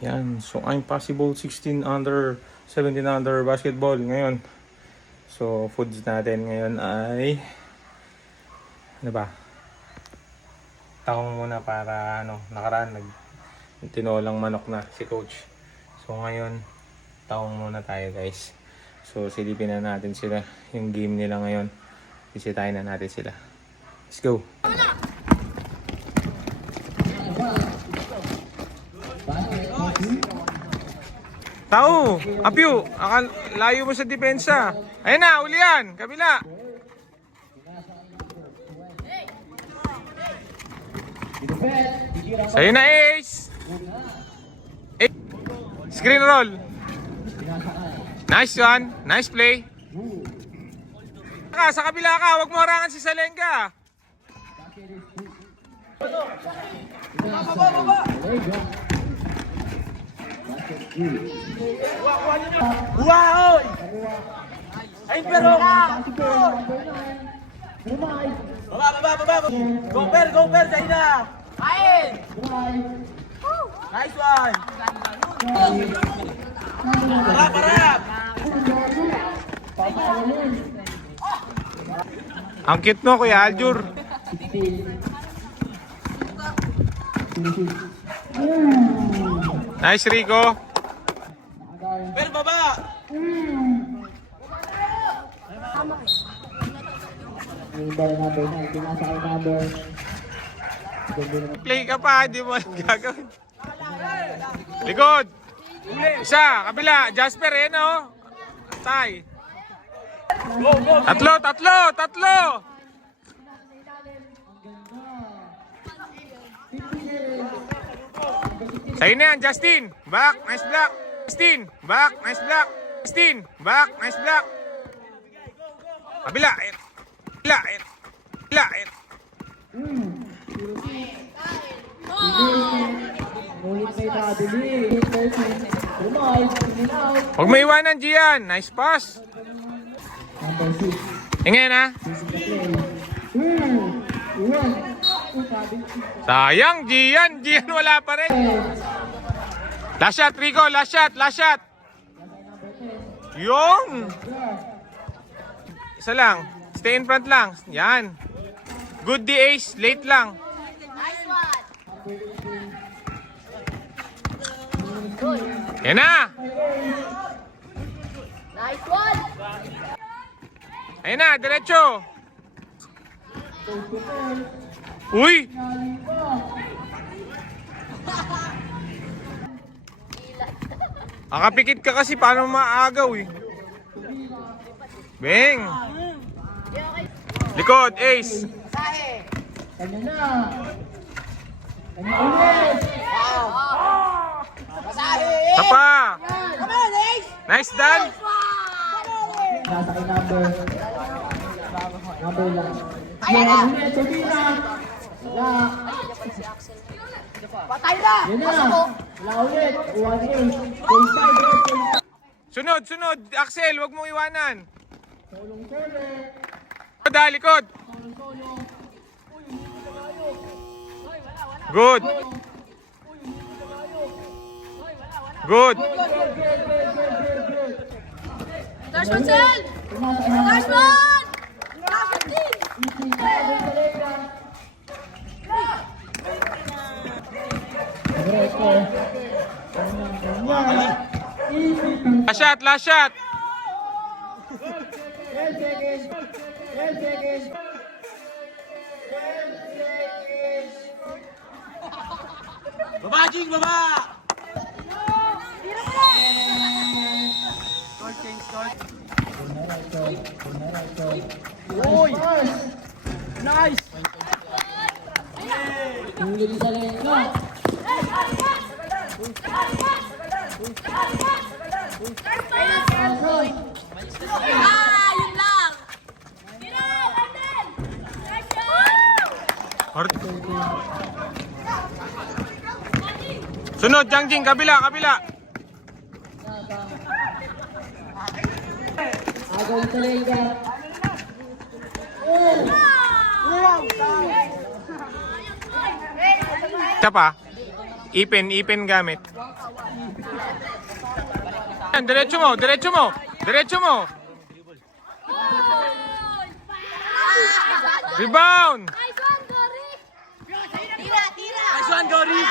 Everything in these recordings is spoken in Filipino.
Yan. So, I'm possible 16 under, 17 under basketball ngayon. So, foods natin ngayon ay ano ba? Tahong muna para nakaraan tinolang manok na si coach. So, ngayon tahong muna tayo, guys. So, silipin na natin sila yung game nila ngayon. Bisitahin na natin sila. Let's go. Tao, Apyu, layo mo sa depensa. Ayun na, uli yan, kabila. Sa'yo na, Ace. Screen roll. Nice one, nice play. Sa kabila ka, huwag mo harangan si Salenga. Wow! Ay, pero baba! Go, Per, Zaina! Kain! Nice one! Para! Ang cute mo, Kuya Aljur. Nice, Rico. Per, baba! Play ka pa, di mo gagawin. Likod. Isa, kabila. Jasper, Tay. Tatlo. Sa'yo na yan, Justin. Back, nice block. Justin, back, nice block. Justin, back, nice block. Kabila. Huwag may iwanan, Gian. Nice pass. Ingay na. Sayang, Gian. Wala pa rin. Last shot, Rico. Last shot. Yung. Isa lang. Stay in front lang. Yan. Good D, Ace. Late lang. Nice one. Yan na. Nice one. Ayun na, diretso. Uy. Akapikit ka kasi, paano maagaw eh. Beng. Likod, Ace. Sahe. Masahe. Tapa. Come on, Ace. Nice, Dan. Nasa kay number lang. Ayan na. Patay na. Yan na. Wala ulit. 1-8. Sunod. Axel, wag mo iwanan. Solong-solo. Likod. Good. Dash one, Sel. Dash one. Dash one, team. Last shot. 10 seconds. Baba, Jing, baba! Uy! Nice! Huli sa lengka. Yun lang. Sunod, Jangjing, kabila. Agaw sa lengka. Isa pa. Ipin gamit. Yan, diretso mo, diretso mo. Diretso mo. Rebound. Nice one, Gori! Tira, tira! Nice one, Gori!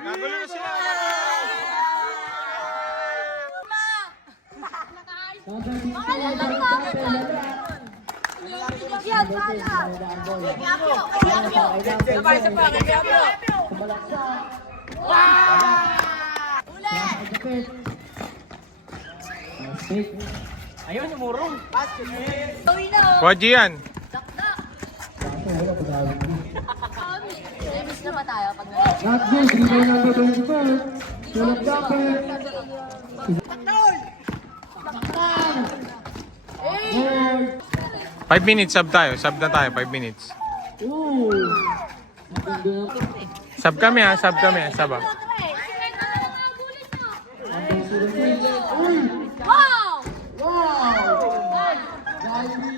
Nagkagulo na sila. Yan, pala! Sabay, sabay, Gabriel! Ayun, yung murong. Gawin na, oh! Waji yan. Dakda! Miss na ba tayo pag Not good, rebound number 24. Tulog dapat. Goal. 5 minutes sub tayo. Sub na tayo, 5 minutes. Ooh. Sub kami ha, sub kami. Sub ha. Uy! Wow! Wow!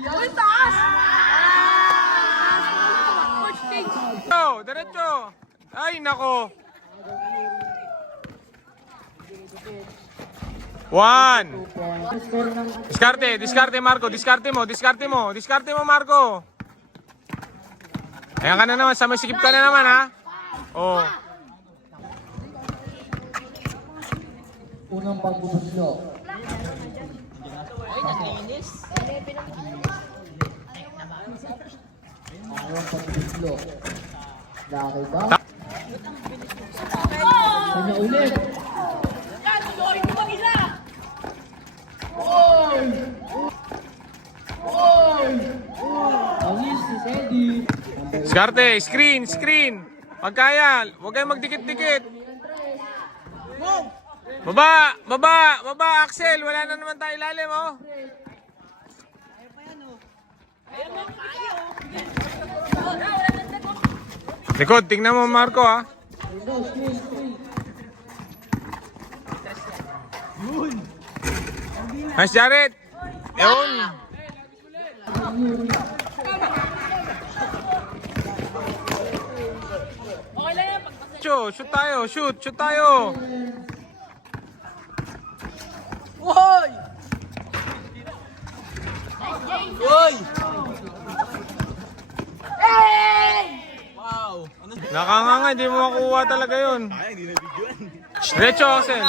Uy, taas! Coach Tiggs! Diretso. Ay, nako. 1. Score ng Diskarte Marco. Diskarte mo Marco. Ayan ka na naman, sa masikip ka na naman ha. Oh. unang pagbubuslo. Unang pagbubuslo. Dahil ba? Kanya ulit. Awis si Sedi. Diskarte, screen. Pagkaya, huwag kayong magdikit-dikit. Baba, Axel. Wala na naman tayo ilalim, oh. Likod, tingnan mo, Marco, ha. Screen. Nice, Jared. Yun. Shoot tayo. Uy! Uy! Wow! Ano? Nakanganga, hindi mo makuha talaga yun. Ay, hindi na videoan. Diretso, Axel.